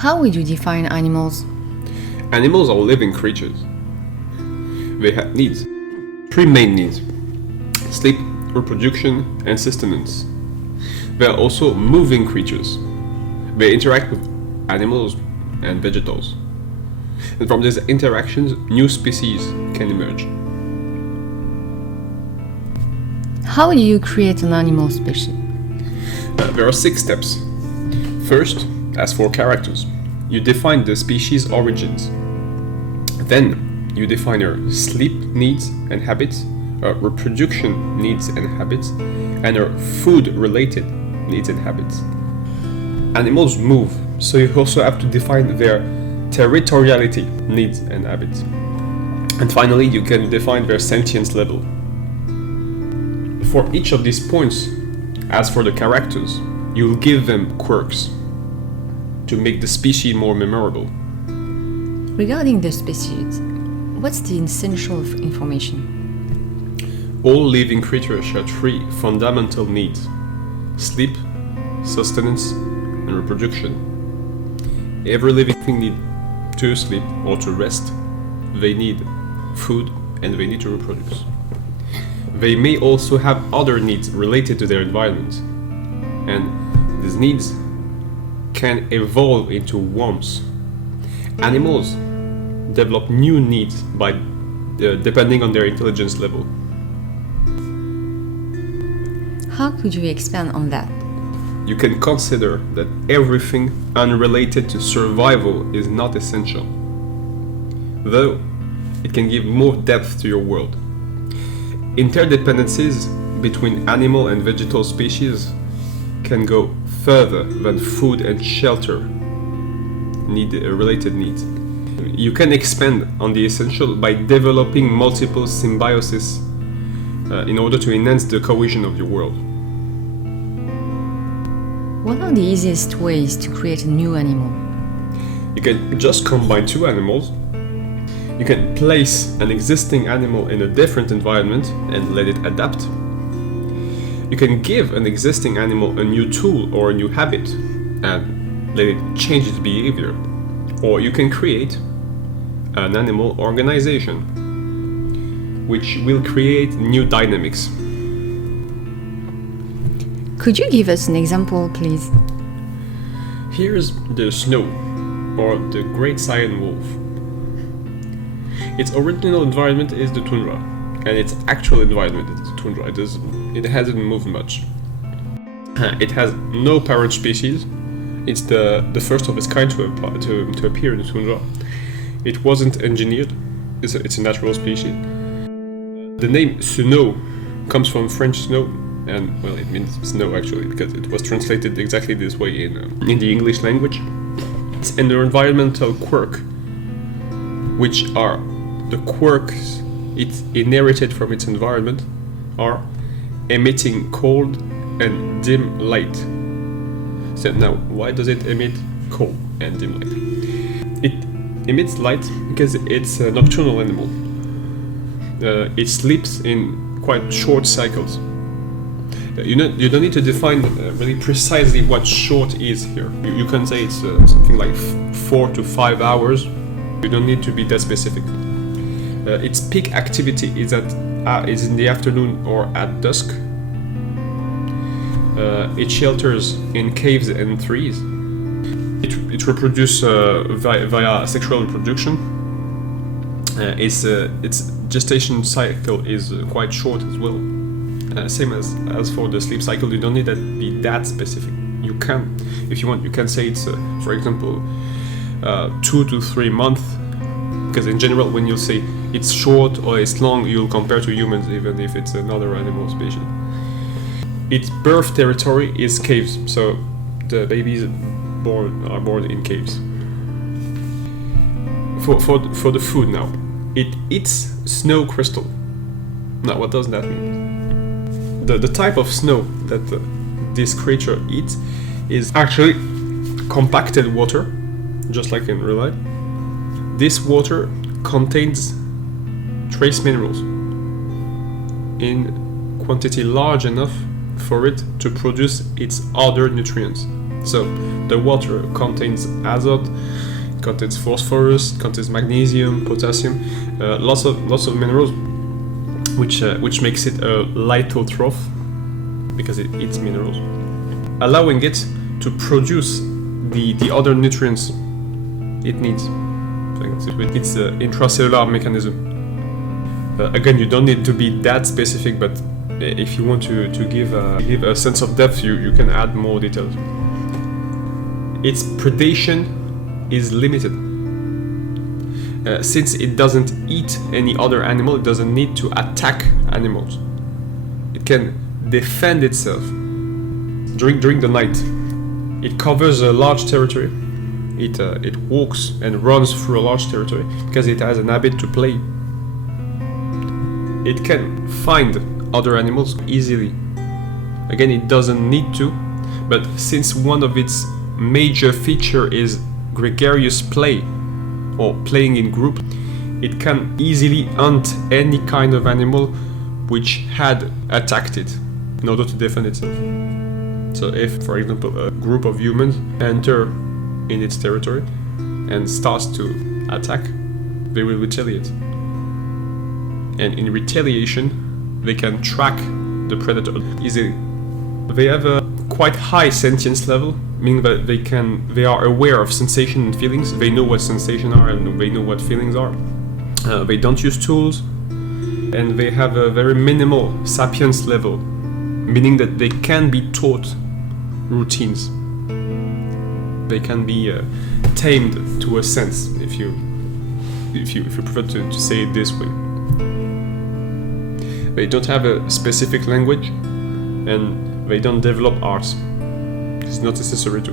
How would you define animals? Animals are living creatures. They have needs. 3 main needs: sleep, reproduction, and sustenance. They are also moving creatures. They interact with animals and vegetables. And from these interactions, new species can emerge. How do you create an animal spaceship? There are 6 steps. First, as for characters, you define the species' origins. Then, you define her sleep needs and habits, her reproduction needs and habits, and her food-related needs and habits. Animals move, so you also have to define their territoriality needs and habits. And finally, you can define their sentience level. For each of these points, as for the characters, you will give them quirks to make the species more memorable. Regarding the species, what's the essential information? All living creatures share 3 fundamental needs: sleep, sustenance, and reproduction. Every living thing needs to sleep or to rest. They need food and they need to reproduce. They may also have other needs related to their environment, and these needs can evolve into wants. Animals develop new needs by depending on their intelligence level. How could you expand on that? You can consider that everything unrelated to survival is not essential, though it can give more depth to your world. Interdependencies between animal and vegetal species can go further than food and shelter related needs. You can expand on the essential by developing multiple symbiosis in order to enhance the cohesion of your world. What are the easiest ways to create a new animal? You can just combine 2 animals. You can place an existing animal in a different environment and let it adapt. You can give an existing animal a new tool or a new habit and let it change its behavior. Or you can create an animal organization, which will create new dynamics. Could you give us an example, please? Here's the snow, or the great Saiyan wolf. Its original environment is the tundra, and its actual environment is the tundra. It hasn't moved much. It has no parent species. It's the first of its kind to appear in the tundra. It wasn't engineered. It's a natural species. The name snow comes from French snow, and well, it means snow actually, because it was translated exactly this way in the English language. It's an environmental quirk, which are the quirks it inherited from its environment, are emitting cold and dim light. So now, why does it emit cold and dim light? It emits light because it's a nocturnal animal. It sleeps in quite short cycles. You don't need to define really precisely what short is here. You can say it's something like 4 to 5 hours. You don't need to be that specific. Its peak activity is in the afternoon or at dusk. It shelters in caves and trees. It reproduces via sexual reproduction. Its gestation cycle is quite short as well. Same as for the sleep cycle, you don't need to be that specific. You can, if you want, you can say it's, for example, 2 to 3 months. Because in general, when you say it's short or it's long, you'll compare to humans, even if it's another animal species. Its birth territory is caves, so the babies are born in caves. For the food now, it eats snow crystal. Now, what does that mean? The type of snow that this creature eats is actually compacted water, just like in real life. This water contains trace minerals in quantity large enough for it to produce its other nutrients. So the water contains azote, contains phosphorus, contains magnesium, potassium, lots of minerals, which makes it a lithotroph because it eats minerals, allowing it to produce the other nutrients it needs. It's an intracellular mechanism. Again, you don't need to be that specific, but if you want to give a sense of depth, you can add more details. Its predation is limited. Since it doesn't eat any other animal, it doesn't need to attack animals. It can defend itself during the night. It covers a large territory. It walks and runs through a large territory because it has an habit to play. It can find other animals easily. Again, it doesn't need to, but since one of its major feature is gregarious play, or playing in group, it can easily hunt any kind of animal which had attacked it in order to defend itself. So if, for example, a group of humans enter in its territory and starts to attack, they will retaliate. And in retaliation, they can track the predator easily. They have a quite high sentience level, meaning that they are aware of sensation and feelings. They know what sensation are and they know what feelings are. They don't use tools, and they have a very minimal sapience level, meaning that they can be taught routines. They can be tamed to a sense, if you prefer to say it this way. They don't have a specific language, and they don't develop arts. It's not necessary to.